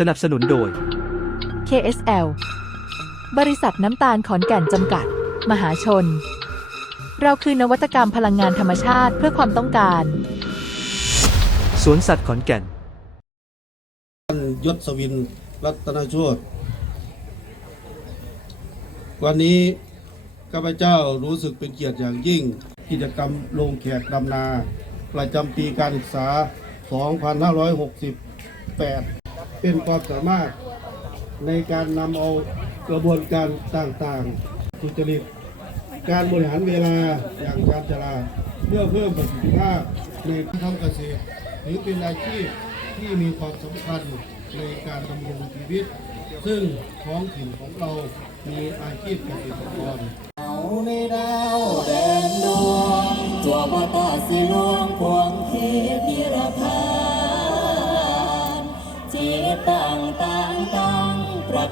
สนับสนุนโดย KSL บริษัทน้ำตาลขอนแก่นจำกัด มหาชน เราคือนวัตกรรมพลังงานธรรมชาติเพื่อความต้องการ สวนสัตว์ขอนแก่น ท่านยศวินรัตนโชตวันนี้ข้าพเจ้ารู้สึกเป็นเกียรติอย่างยิ่ง กิจกรรมลงแขกดำนา ประจำปีการศึกษา 2568 เป็นความสามารถในการนำเอากระบวนการต่างๆสุจริตการบริหารเวลาอย่างชาญฉลาดเพื่อเพิ่มประสิทธิภาพในการทำเกษตรถือเป็นอาชีพที่มีความสำคัญในการดำรงชีวิต ซึ่งท้องถิ่นของเรามีอาชีพเกษตรกรเอาในดาวแดนดวงจัวบ่ตาสิลวงพวงเ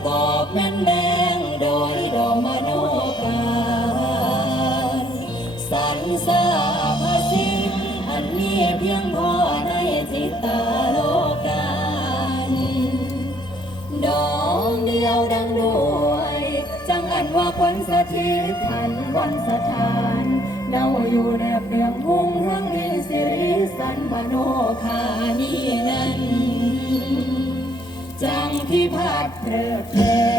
กอบแม่นแดงโดยดมโนการสรรสาภาสิทธิ์อันนี้เพียงพอในจิตตาโลกาดอกเดียวดังด้วย จังอันว่าคนสถิตทันวันสถานเดาอยู่แนบเนืองหุ่งเรื่องดีสิริสันมโนคานีนั้น ที่พัดเพลิดเพลิน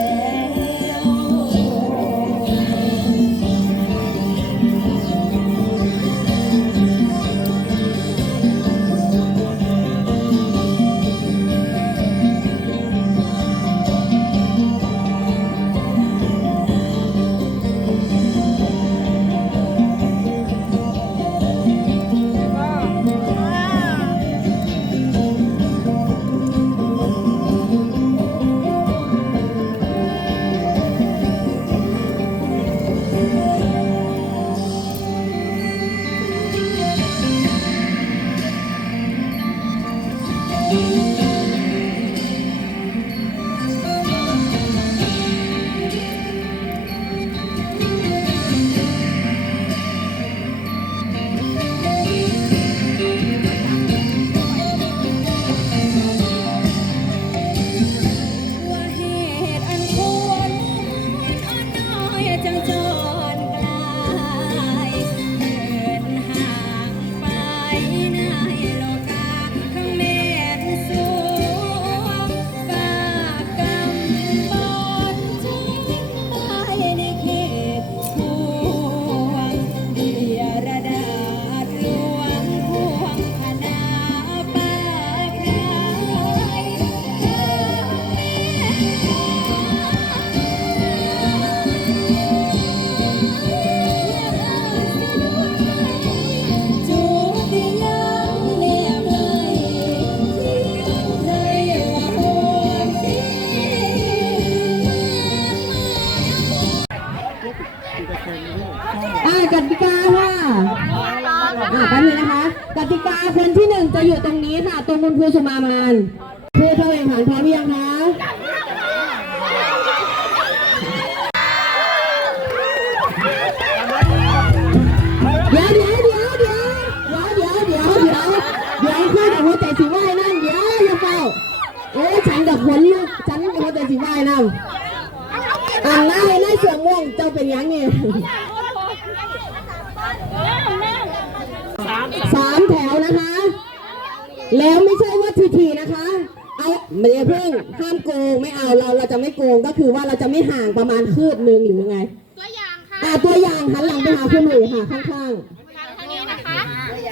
อ่ากติกาค่ะอ่าแป๊บนึงนะคะกติกาคนที่หนึ่งจะอยู่ตรงนี้ค่ะ ตรงคุณครูสุมามานผู้เข้าแข่งขันพร้อมหรือยังคะเดี๋ยวเดี๋ยวเดี๋ยวเดี๋ยวเดี๋ยวเดี๋ยวเดี๋ยวเดี๋ยวเดี๋ยวขึ้นกับหัวใจสีไหวนั่นเดี๋ยวอย่าเฝ้าโอ้ยฉันกับผลลูกฉันกับหัวใจสีไหวนั่นอ่านหน้าให้หน้า เสือม่วงเจ้าเป็นยังเนี่ยสามแถวนะคะ แล้วไม่ใช่ว่าทีๆนะคะเอาไม่ได้เพิ่งห้ามโกงไม่เอาเราเราจะไม่โกงก็คือว่าเราจะไม่ห่างประมาณคืบหนึ่งหรือไง ตัวอย่างค่ะอ่าตัวอย่างหันหลังไปหาคุณหนุ่ยค่ะข้างทางนี้นะคะ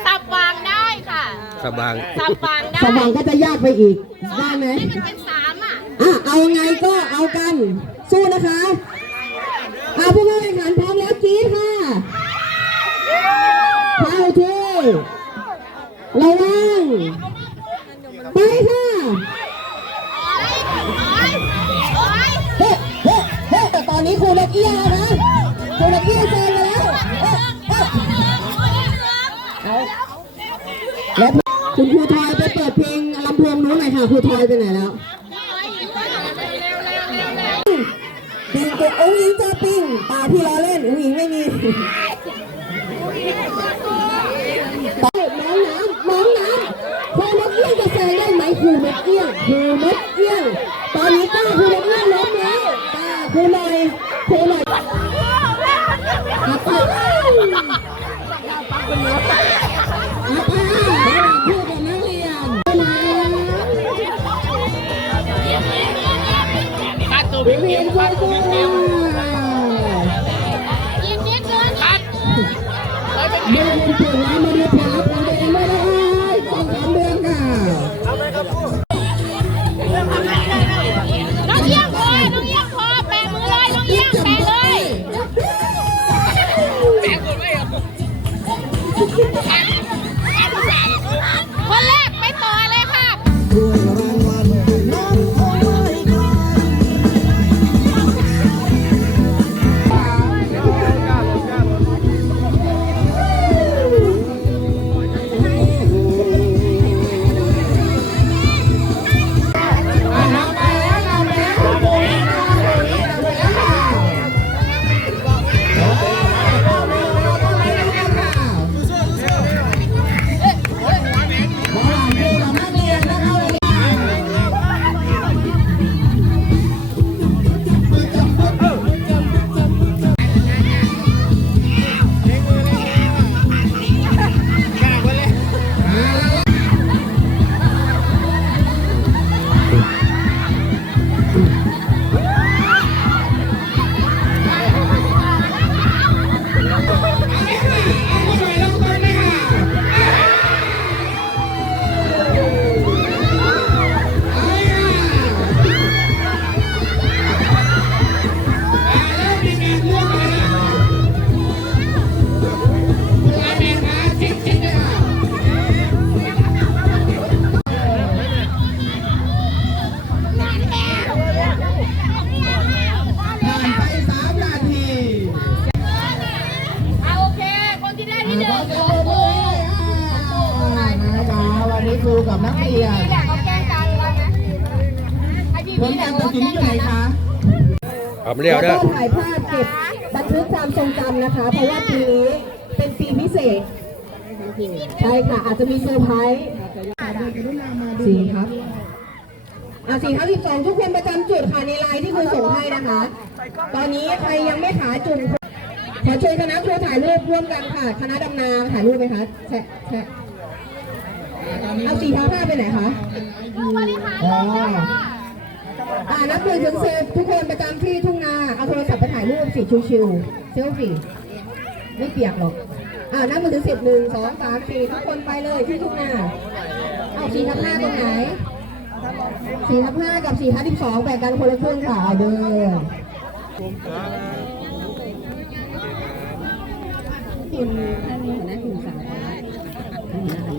สับวางได้ค่ะครับบางสับวางๆได้สว่างก็จะยากไปอีกได้ไหมให้มันเป็นสามอะอะเอาไงก็เอากันสู้นะคะ เอาผู้เข้าแข่งขันพร้อมแล้วกรี๊ดค่ะเข้าที่ระวังไปค่ะเฮ้เฮ้เฮ้แต่ตอนนี้ครูนกเอี้ยนะครูนกเอี้ยเซนไปแล้วเฮ้เฮ้แล้วคุณครูทอยไปเปิดเพลงลำโพงนู้นหน่อยค่ะครูทอยไปไหนแล้วปิงตัวอุ้งอิงเจ เปาพี่รอเล่นอุ้งอิงไม่มีน้องน้ำน้อน้ำครูนกเอี้ยงจะแซงได้ไหมครูนดเอี้ยงครูนดเอี้ยงตอนนี้ป้าครูนกเอี้ยงล้มแล้วป้าครูหน่อยครูหน่อย ถึงแล้าดู รูกับนักเรียนนี่แหละเขาแกล้งกันแล้วนะไอ้พี่ผลนี่แหกาละรตัดสินอยู่ไหนคะเอามาเรียวเด้อแล้วก็ถ่ายภาพเก็บบันทึกความทรงจำนะคะ เพราะว่าปีนี้เป็นปีพิเศษ ใช่ค่ะ อาจจะมีเซอร์ไพรส์สี่ครับอะสี่ครับสิบสองทุกคนประจำจุดค่ะในไลน์ที่ครูส่งให้นะคะ ตอนนี้ใครยังไม่ขาจุ่มขอเชิญคณะครูถ่ายรูปร่วมกันค่ะ คณะดำนาถ่ายรูปไหมคะแชะแชะ เอาสี่ทับห้าไปไหนคะอ๋ออ่านับหนึ่งถึงสิบทุกคนประจำที่ทุ่งนา เอาโทรศัพท์ไปถ่ายรูปสิชิวๆเซลฟี่ไม่เปียกหรอก อ่านับหนึ่งถึงสิบหนึ่งสองสามสี่ทุกคนไปเลยที่ทุ่งนา เอาสี่ทับห้าตรงไหนสี่ทับห้ากับสี่ทับสิบสองแบ่งกันคนละครึ่งค่ะเอาเดินคุณท่านนี้หัวหน้ากลุ่มสา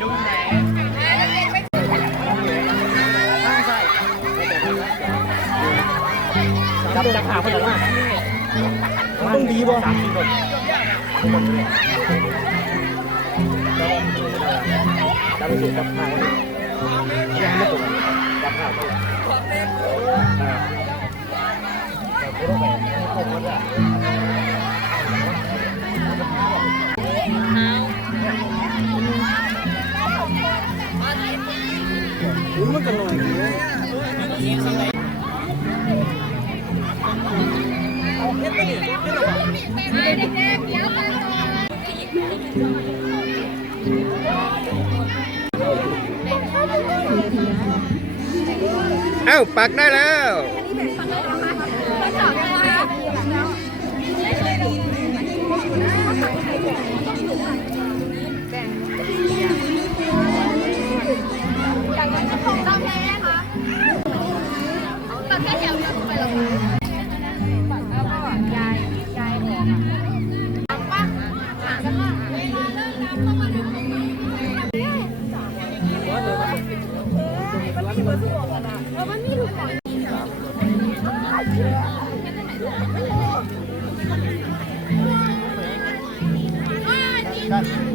ขที่เลขที่หนึ่งอยู่ตรงนี้อะตรงไหนคะเลขที่หนึ่ งสองสามเอ้าปักได้แล้ว Thank you.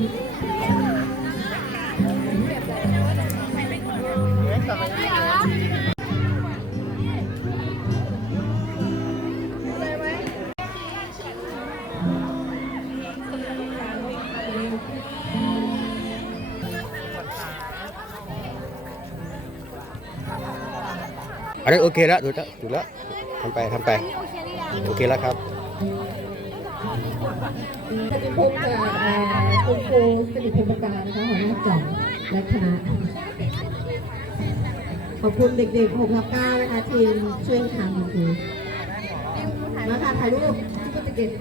อันนี้โอเคแล้วถูกแล้วถูกแล้วทำไปทำไปโอเคแล้วครับสนิทพงศ์จากเอ่อคุณครูสนิทพงศ์ประการนะคะหัวหน้าจ่องและคณะขอบคุณเด็กๆ6ทับ9นะคะทีมช่วยทำคุณครูมาค่ะถ่ายรูปทุกคนเด็กๆ